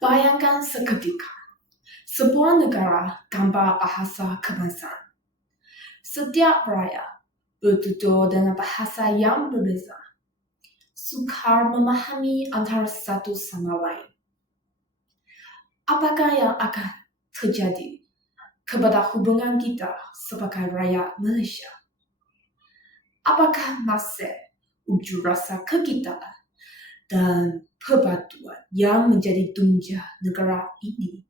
Bayangkan seketika, sebuah negara tanpa bahasa kebangsaan. Setiap rakyat bertutur dengan bahasa yang berbeza, sukar memahami antara satu sama lain. Apakah yang akan terjadi kepada hubungan kita sebagai rakyat Malaysia? Apakah masih unjuk rasa kekitaan dan persatuan yang menjadi tunjang negara ini?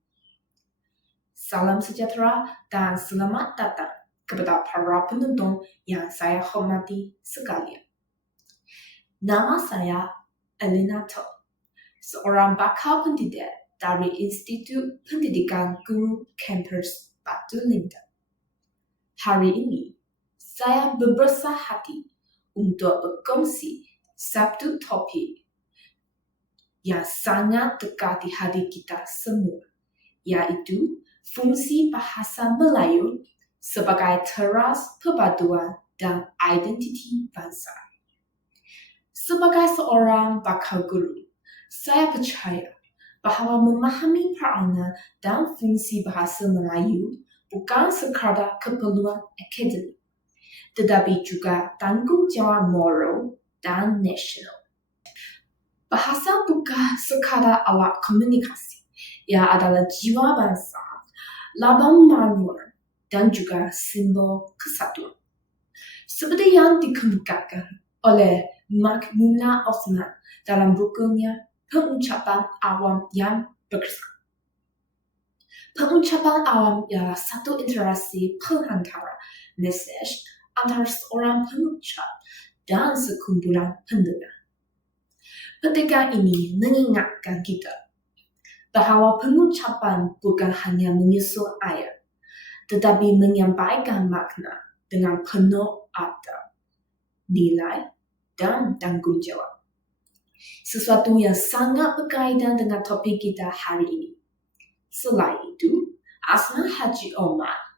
Salam sejahtera dan selamat datang kepada para penonton yang saya hormati sekalian. Nama saya Elena To, seorang bakal pendidik dari Institut Pendidikan Guru Kampus Batu Lintang. Hari ini, saya berbesar hati untuk berkongsi satu topik yang sangat dekat di hati kita semua, yaitu fungsi bahasa Melayu sebagai teras persatuan dan identiti bangsa. Sebagai seorang bakal guru, saya percaya bahawa memahami peranan dan fungsi bahasa Melayu bukan sekadar keperluan akademik, tetapi juga tanggungjawab moral dan nasional. Bahasa bukan sekadar alat komunikasi, ia adalah jiwa bangsa, lambang maruah, dan juga simbol kesatuan. Seperti yang dikemukakan oleh Mark Muna Osman dalam bukunya Pengucapan Awam yang Berkesan. Pengucapan awam ialah satu interaksi perantara mesej antara seorang pengucap dan sekumpulan pendengar. Petikan ini mengingatkan kita bahawa pengucapan bukan hanya menyusun ayat, tetapi menyampaikan makna dengan penuh adab, nilai, dan tanggungjawab. Sesuatu yang sangat berkaitan dengan topik kita hari ini. Selain itu, Asman Haji Omar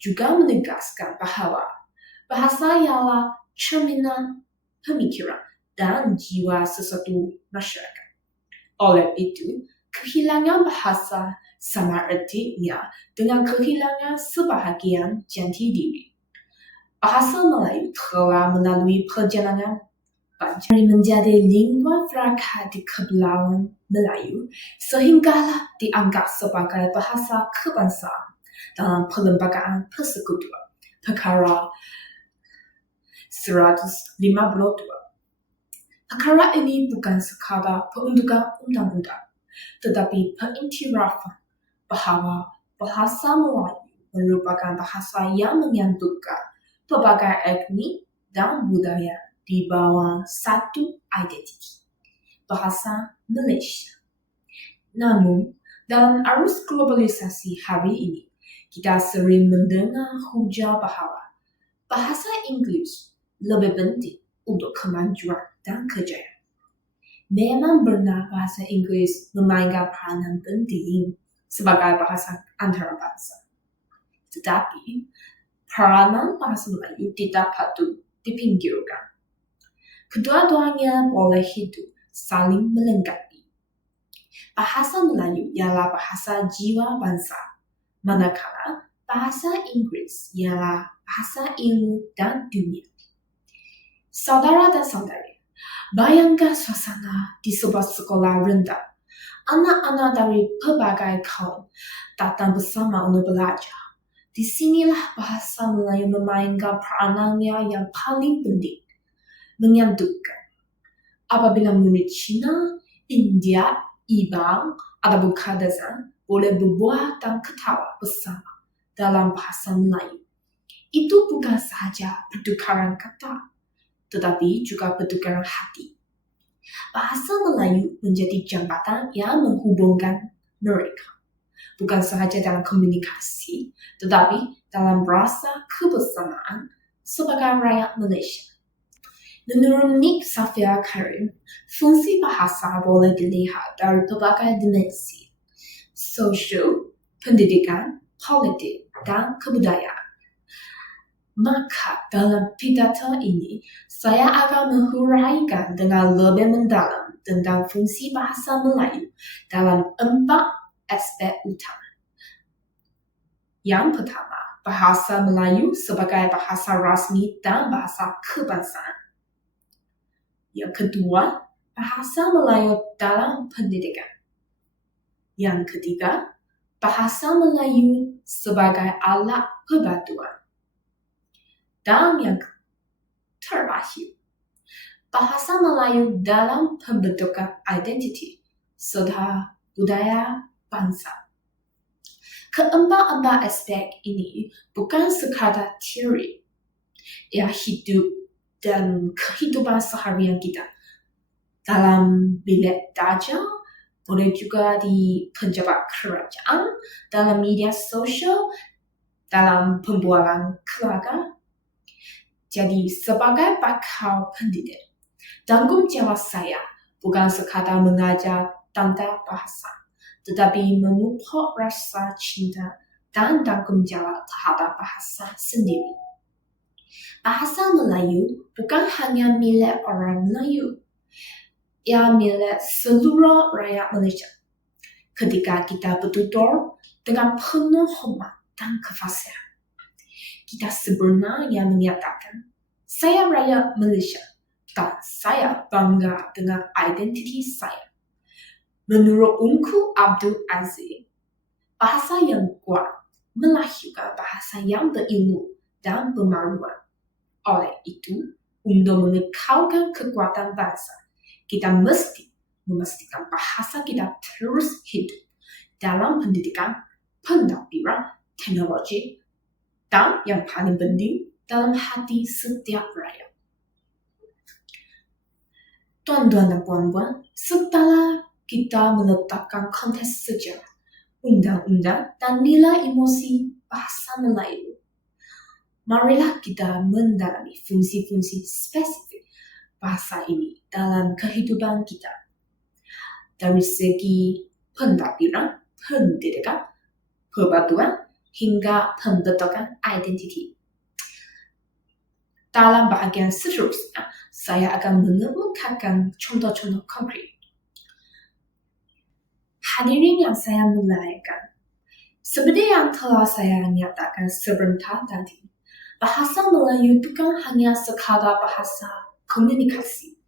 juga menegaskan bahawa bahasa ialah cerminan pemikiran dan jiwa sesuatu masyarakat. Oleh itu, kehilangan bahasa sama artinya dengan kehilangan sebahagian jati diri. Bahasa Melayu telah melalui perjalanan panjang menjadi lingua franca di Kepulauan Melayu sehinggalah dianggap sebagai bahasa kebangsaan dalam Perlembagaan Persekutuan Perkara 152. Perkara ini bukan sekadar peruntukan undang-undang, tetapi pengiktirafan bahawa bahasa Melayu merupakan bahasa yang menyatukan pelbagai etnik dan budaya di bawah satu identiti, bahasa Malaysia. Namun, dalam arus globalisasi hari ini, kita sering mendengar hujah bahawa bahasa Inggeris lebih penting untuk kemajuan dan kejayaan. Memang benar bahasa Inggeris memainkan peranan penting sebagai bahasa antarabangsa. Tetapi, peranan bahasa Melayu tidak patut dipinggirkan. Kedua-duanya boleh hidup saling melengkapi. Bahasa Melayu ialah bahasa jiwa bangsa, manakala bahasa Inggeris ialah bahasa ilmu dan dunia. Saudara dan saudari, bayangkan suasana di sebuah sekolah rendah. Anak-anak dari pelbagai kaum datang bersama untuk belajar. Di sinilah bahasa Melayu memainkan peranannya yang paling penting, menyatukan. Apabila murid Cina, India, Iban, ataupun Kadazan boleh berbual dan ketawa bersama dalam bahasa Melayu, itu bukan sahaja pertukaran kata, tetapi juga pertukaran hati. Bahasa Melayu menjadi jambatan yang menghubungkan mereka, bukan sahaja dalam komunikasi, tetapi dalam rasa kebersamaan sebagai rakyat Malaysia. Menurut Nick Safia Karim, fungsi bahasa boleh dilihat dari pelbagai dimensi: sosial, pendidikan, politik, dan kebudayaan. Maka dalam pidato ini, saya akan menghuraikan dengan lebih mendalam tentang fungsi bahasa Melayu dalam 4 aspek utama. Yang pertama, bahasa Melayu sebagai bahasa rasmi dan bahasa kebangsaan. Yang kedua, bahasa Melayu dalam pendidikan. Yang ketiga, bahasa Melayu sebagai alat perpaduan. Dan yang terakhir, bahasa Melayu dalam pembentukan identiti serta budaya bangsa. Keempat-empat aspek ini bukan sekadar teori. Ia hidup dalam kehidupan seharian kita. Dalam bilik darjah, boleh juga di pejabat kerajaan, dalam media sosial, dalam pembualan keluarga. Jadi sebagai bakal pendidik, tanggungjawab saya bukan sekadar mengajar tanda bahasa, tetapi memupuk rasa cinta dan tanggungjawab terhadap bahasa sendiri. Bahasa Melayu bukan hanya milik orang Melayu. Ia milik seluruh rakyat Malaysia. Ketika kita bertutur dengan penuh hormat dan kefasihan, kita sebenarnya menyatakan, saya rakyat Malaysia dan saya bangga dengan identiti saya. Menurut Ungku Abdul Aziz, bahasa yang kuat melahirkan bahasa yang berilmu dan bermaruan. Oleh itu, untuk mengekalkan kekuatan bangsa, kita mesti memastikan bahasa kita terus hidup dalam pendidikan, pentadbiran, teknologi, dan yang paling penting dalam hati setiap rakyat. Tuan-tuan dan puan-puan, setelah kita meletakkan konteks sejarah, undang-undang, dan nilai emosi bahasa Melayu, marilah kita mendalami fungsi-fungsi spesifik bahasa ini dalam kehidupan kita. Dari segi pentadbiran, pendidikan, perpaduan, hingga pembentukan identiti. Dalam bahagian seterusnya, saya akan mengemukakan contoh-contoh konkret. Hadirin yang saya muliakan, seperti yang telah saya nyatakan sebentar tadi, bahasa Melayu bukan hanya sekadar bahasa komunikasi,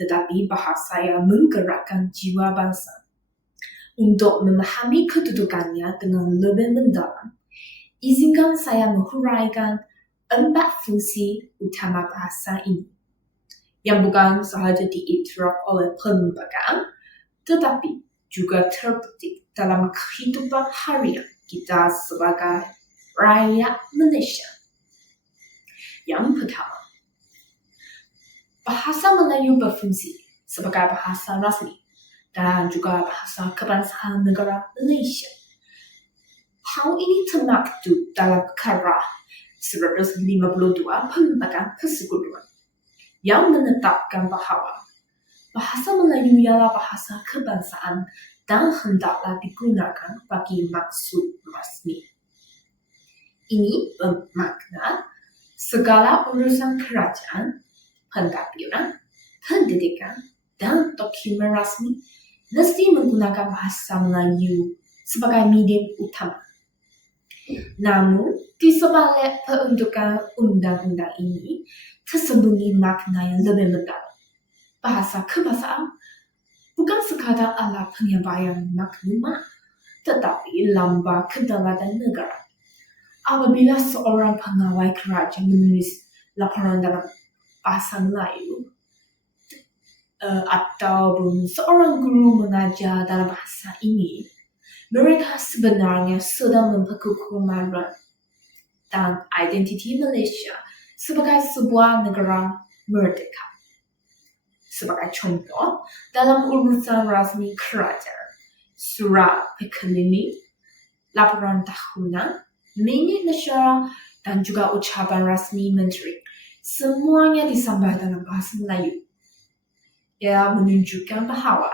tetapi bahasa yang menggerakkan jiwa bangsa. Untuk memahami kedudukannya dengan lebih mendalam, izinkan saya menghuraikan 4 fungsi utama bahasa ini, yang bukan sahaja diiktiraf oleh perlembagaan, tetapi juga terpetik dalam kehidupan harian kita sebagai rakyat Malaysia. Yang pertama, bahasa Melayu berfungsi sebagai bahasa rasmi dan juga bahasa kebangsaan negara Malaysia. Hal ini termaktub dalam Perkara 152 Perlembagaan Persekutuan yang menetapkan bahawa bahasa Melayu ialah bahasa kebangsaan dan hendaklah digunakan bagi maksud rasmi. Ini bermakna segala urusan kerajaan, pentadbiran, pendidikan, dan dokumen rasmi mesti menggunakan bahasa Melayu sebagai medium utama. Namun, di sebalik peruntukan undang-undang ini, tersembunyi makna yang lebih mendalam. Bahasa kebangsaan bukan sekadar alat penyampaian maklumat, tetapi lambang kedaulatan negara. Apabila seorang pegawai kerajaan menulis laporan dalam bahasa Melayu, ataupun seorang guru mengajar dalam bahasa ini, mereka sebenarnya sedang memperkukuh maruah dan identiti Malaysia sebagai sebuah negara merdeka. Sebagai contoh, dalam urusan rasmi kerajaan, surat berkeliling, laporan tahunan, minit negara, dan juga ucapan rasmi menteri, semuanya disampaikan dalam bahasa Melayu. Ia menunjukkan bahawa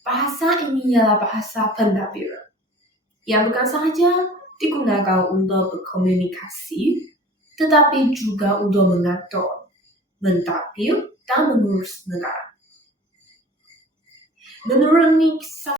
bahasa ini ialah bahasa pentadbiran, yang bukan sahaja digunakan untuk berkomunikasi, tetapi juga untuk mengatur, mentadbir, dan mengurus negara. Beneran nih